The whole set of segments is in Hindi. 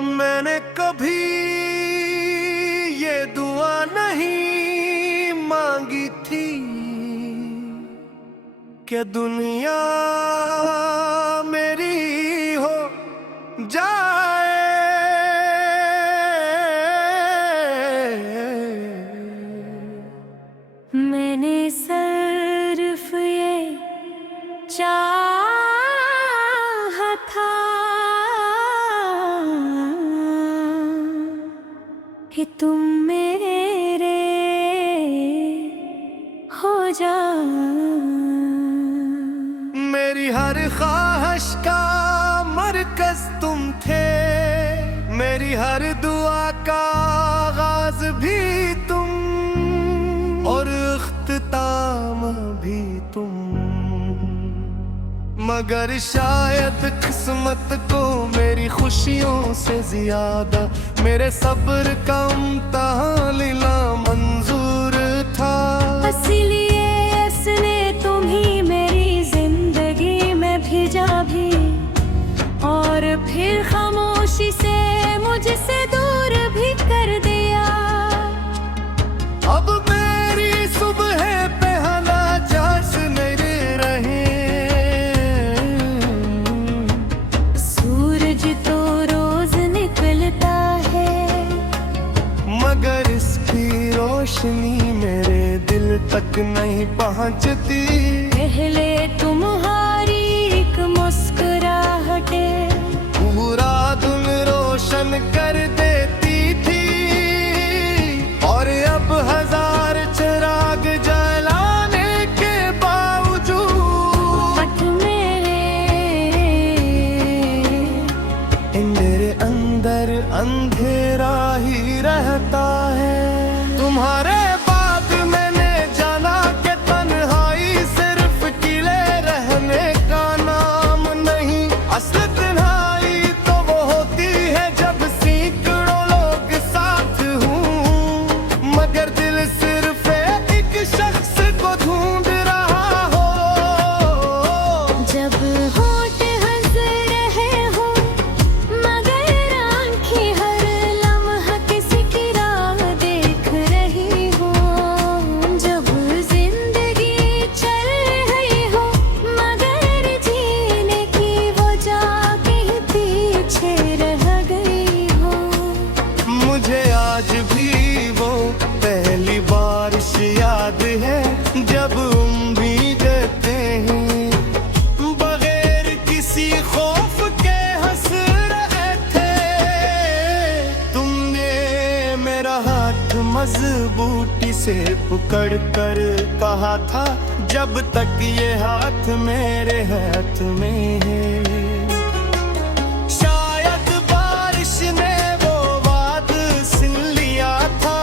मैंने कभी ये दुआ नहीं मांगी थी कि दुनिया मेरी हो जाए। मैंने सिर्फ ये चाहा था कि तुम मेरे हो जाओ। मेरी हर ख्वाहिश का मरकज तुम थे, मेरी हर दुआ का आगाज भी तुम और इख्तिताम भी तुम। मगर शायद किस्मत को मेरी खुशियों से ज्यादा मेरे सब्र का इम्तिहान लेना मंजूर था। इसलिए इसने तुम्ही मेरी जिंदगी में भेजा भी और फिर खामोशी से मुझसे दूर भी कर दिया। अब मेरी सुबह पे हला जास मेरे रहे, सूरज तो रोज निकलता है मगर इसकी रोशनी मेरे दिल तक नहीं पहुंचती। पहले तुम्हारी एक मुस्कुराहटे पूरा दिन रोशन कर देती थी और अब हजार चिराग जलाने के बावजूद मेरे अंदर अंधेरा ही रहता है। तुम्हारे बाद मैंने जाना कि तन्हाई सिर्फ किले रहने का नाम नहीं। असली तन्हाई तो वो होती है जब सैकड़ों लोग साथ हूँ मगर दिल सिर्फ एक शख्स को ढूंढ रहा हो। जब होठ हंस रहे हो मगर आंखें हर लम्हा किसी की राह देख रही हो। जब जिंदगी चल रही हो मगर जीने की वजह कहीं पीछे रह गई हो। मुझे आज भी वो पहली बारिश याद है जब उम्मीदें थे बगैर किसी खौफ के हंस रहे थे। तुमने मेरा हाथ मजबूती से पकड़ कर कहा था जब तक ये हाथ मेरे हाथ में है। शायद बारिश ने वो वाद सुन लिया था,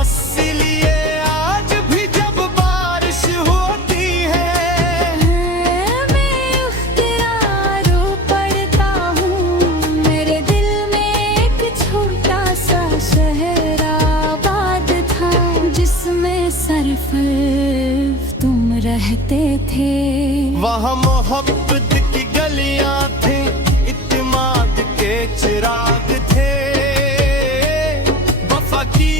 इसीलिए आज भी जब बारिश होती है मैं उख्तियारो पढ़ता हूँ। मेरे दिल में एक छोटा सा शहर आबाद था जिसमें सिर्फ तुम रहते थे। वहाँ मोहब्बत की गलियां थी, इत्मीनान के चिराग थे, वफा की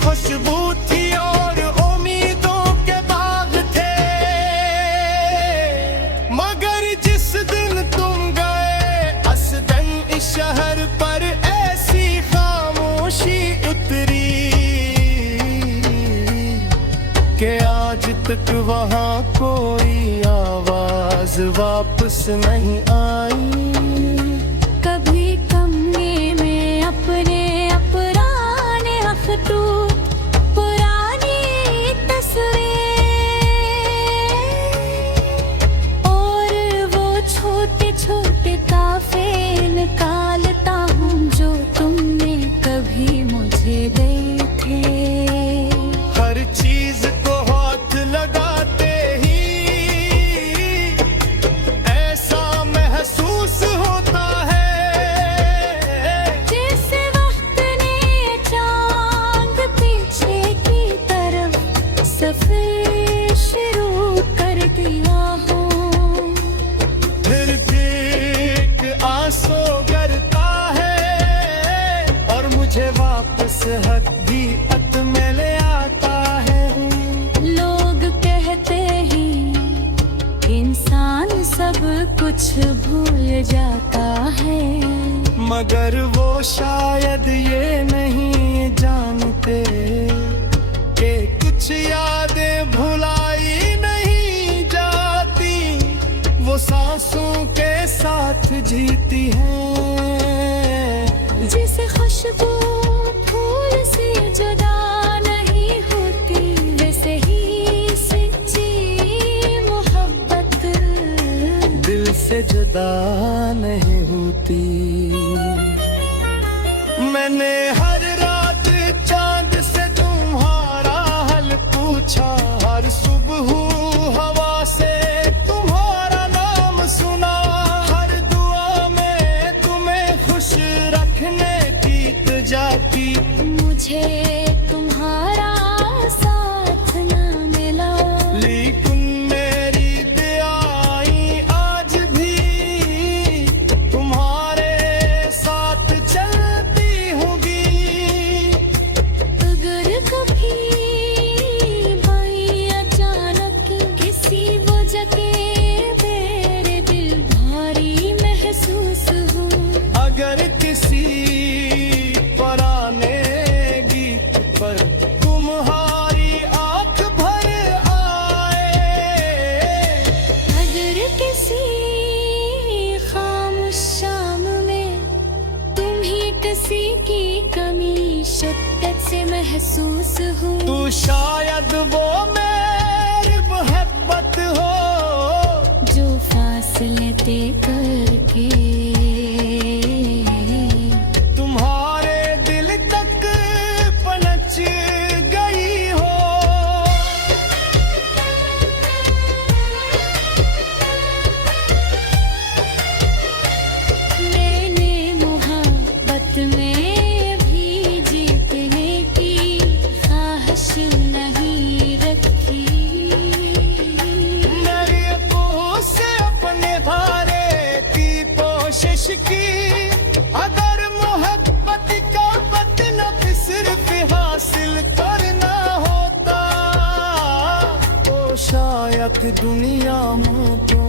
खुशबू थी और उम्मीदों के बाग थे। मगर जिस दिन तुम गए असदन इस शहर पर ऐसी खामोशी उतरी कि आज तक वहाँ कोई आवाज वापस नहीं आई। कभी कमरे में अपने पुराने मखतूत पुरानी तस्वीर और वो छोटे छोटे ताफे निकालता हूँ जो तुमने कभी मुझे दिए थे। हर चीज को हाथ लगाते ही ऐसा महसूस होता है जैसे वक्त ने चांद पीछे की तरफ सफर शुरू कर दिया हो। फिर भी एक आंसू गर हक भी अत में ले आता है। लोग कहते हैं इंसान सब कुछ भूल जाता है, मगर वो शायद ये नहीं जानते कि कुछ यादें भुलाई नहीं जाती, वो सांसों के साथ जीती हैं। जिसे खुशबू फूल से जुदा नहीं होती, वैसे ही सच्ची मोहब्बत दिल से जुदा नहीं होती। मैंने हर रात चांद से तुम्हारा हाल पूछा, हर सुबह हवा से तुम्हारा नाम सुना, हर दुआ में तुम्हें खुश रखने की तुझा की। मुझे तुम्हारा साथ न मिला, लेकिन मेरी दुआएं आज भी तुम्हारे साथ चलती होंगी। अगर कभी भाई अचानक किसी वजह के मेरे दिल भारी महसूस हो, अगर किसी पुराने गीत पर तुम्हारी आंख भर आए, अगर किसी खामोश शाम में तुम्हें किसी की कमी शिद्दत से महसूस हो, तो शायद वो मेरी मोहब्बत हो जो फासले तय करके तुम्हारे दिल तक पहुंच गई हो। मैंने मोहब्बत में भी जीतने की ख्वाहिश नहीं रखी, मेरी अबू से अपने धारे की कोशिश की, अगर मोहब्बत का मतलब सिर्फ हासिल करना होता, तो शायद दुनिया में तो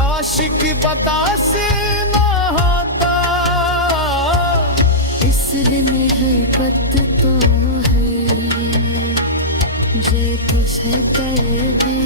आशिक बता से ना होता। इसलिए मोहब्बत तो है जे तुझे कर दे।